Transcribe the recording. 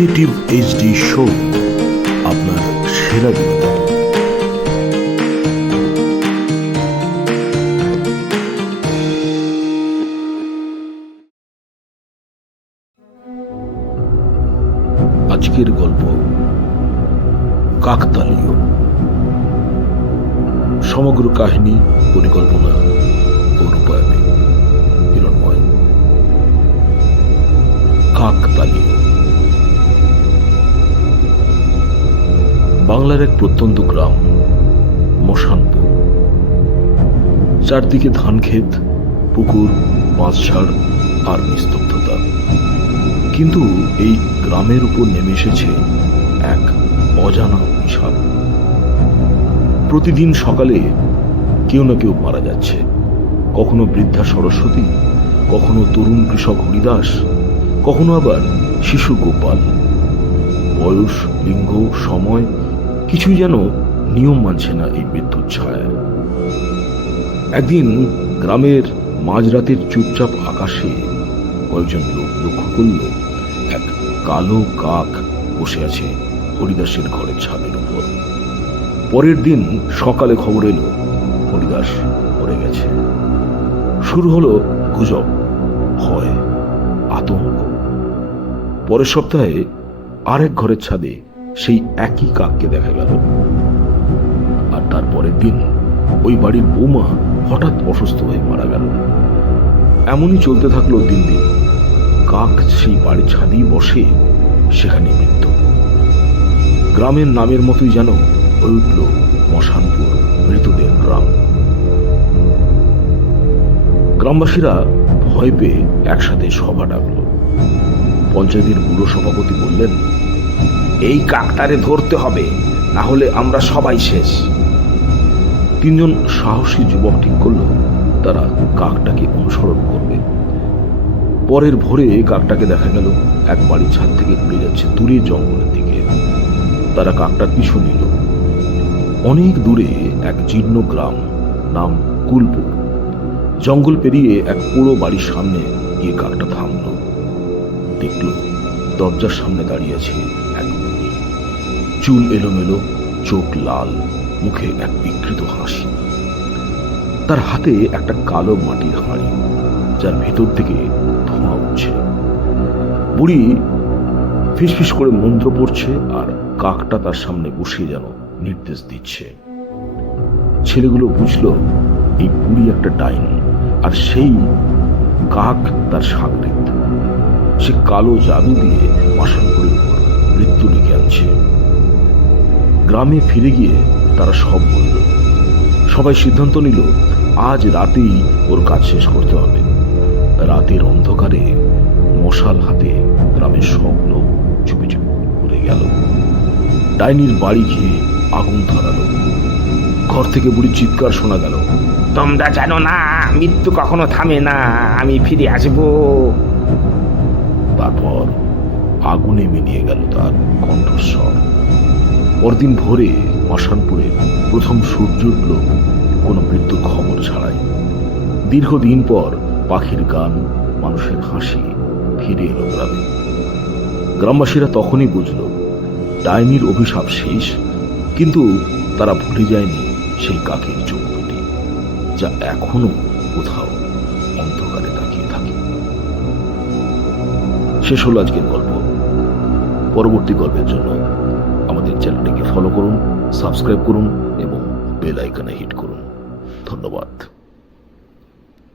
Creative HD show আপনার সেরা আজকের গল্প, কাকতালীয়। সমগ্র কাহিনী, পরিকল্পনা ও রূপায়ণে। হিরণময়। কাকতালীয়। বাংলার এক প্রত্যন্ত গ্রাম, মশানপুর। চারদিকে ধান ক্ষেত পুকুর বাঁশঝাড় আর নিস্তব্ধতা। কিন্তু এই গ্রামের উপর নেমে এসেছে এক অজানা অভিশাপ। প্রতিদিন সকালে কেউ না কেউ মারা যাচ্ছে। কখনো বৃদ্ধা সরস্বতী, কখনো তরুণ কৃষক হরিদাস, কখনো আবার শিশু গোপাল। বয়স, লিঙ্গ, সময় কিছুই যেন নিয়ম মানছে না এই বিদ্যুৎ ছায়া একদিন গ্রামের মাঝরাতের চুপচাপ আকাশে কয়েকজন লোক লক্ষ্য করল, এক কালো কাক বসে আছে হরিদাসের ঘরের ছাদের উপর। পরের দিন সকালে খবর এলো, হরিদাস মরে গেছে। শুরু হলো গুজব, ভয়, আতঙ্ক। পরের সপ্তাহে আরেক ঘরের ছাদে সেই একই কাককে দেখা গেল। আর তার পরের দিন ওই বাড়ির বৌমা হঠাৎ অসুস্থ হয়ে মারা গেল। এমনই চলতে থাকল দিন দিন। কাক সেই বাড়ির ছাদেই বসে সেখানে মৃত্যু। গ্রামের নামের মতোই যেন হয়ে উঠল মশানপুর মৃতদের গ্রাম। গ্রামবাসীরা ভয় পেয়ে একসাথে সভা ডাকলো। পঞ্চায়েতের বুড়ো সভাপতি বললেন এই কাকটারে ধরতে হবে না হলে আমরা সবাই শেষ। তিনজন সাহসী যুবক ঠিক করল, তারা কাকটাকে অনুসরণ করবে। পরের ভোরে কাকটাকে দেখা গেল, এক বাড়ির ছাদ থেকে উড়ে যাচ্ছে দূরে জঙ্গলের দিকে। তারা কাকটার পিছু নিল। অনেক দূরে এক জীর্ণ গ্রাম নাম কুলপুর। জঙ্গল পেরিয়ে এক পুরো বাড়ির সামনে গিয়ে কাকটা থামল। দেখল দরজার সামনে দাঁড়িয়ে আছে এক চুল এলোমেলো, চোখ লাল, মুখে এক বিকৃত হাসি। তার হাতে একটা কালো মাটির হাঁড়ি, যার ভেতর থেকে ধোঁয়া উঠছে। বুড়ি ফিসফিস করে মন্ত্র পড়ছে আর কাকটা তার সামনে বসিয়ে যেন নির্দেশ দিচ্ছে। ছেলেগুলো বুঝলো, এই বুড়ি একটা ডাইন, আর সেই কাক তার সাগরিত সে কালো জাদু দিয়ে মাসানপুরের উপর মৃত্যু ডেকে আনছে। গ্রামে ফিরে গিয়ে তারা সব বলল। সবাই সিদ্ধান্ত নিল আজ রাতেই ওর কাজ শেষ করতে হবে। রাতের অন্ধকারে মশাল হাতে গ্রামের সব লোক চুপি চুপি করে গেল। ডাইনির বাড়ি গিয়ে আগুন ধরালো। ঘর থেকে বুড়ি চিৎকার শোনা গেল তোমরা জানো না মৃত্যু কখনো থামে না আমি ফিরে আসব। তারপর আগুনে মিলিয়ে গেল তার কণ্ঠস্বর। পরদিন ভোরে মশানপুরে প্রথম সূর্য উঠল, কোনো মৃত্যুর খবর ছাড়াই। দীর্ঘদিন পর পাখির গান, মানুষের হাসি ফিরে এলো গ্রামে। গ্রামবাসীরা তখনই বুঝল, ডাইনির অভিশাপ শেষ, কিন্তু তারা ভুলে যায়নি সেই কাকের চোখ দুটি যা এখনও কোথাও অন্ধকারে তাকিয়ে থাকে। শেষ হলো আজকের গল্প। পরবর্তী গল্পের জন্য ফলো করুন সাবস্ক্রাইব করুন এবং বেল আইকনে হিট করুন। ধন্যবাদ।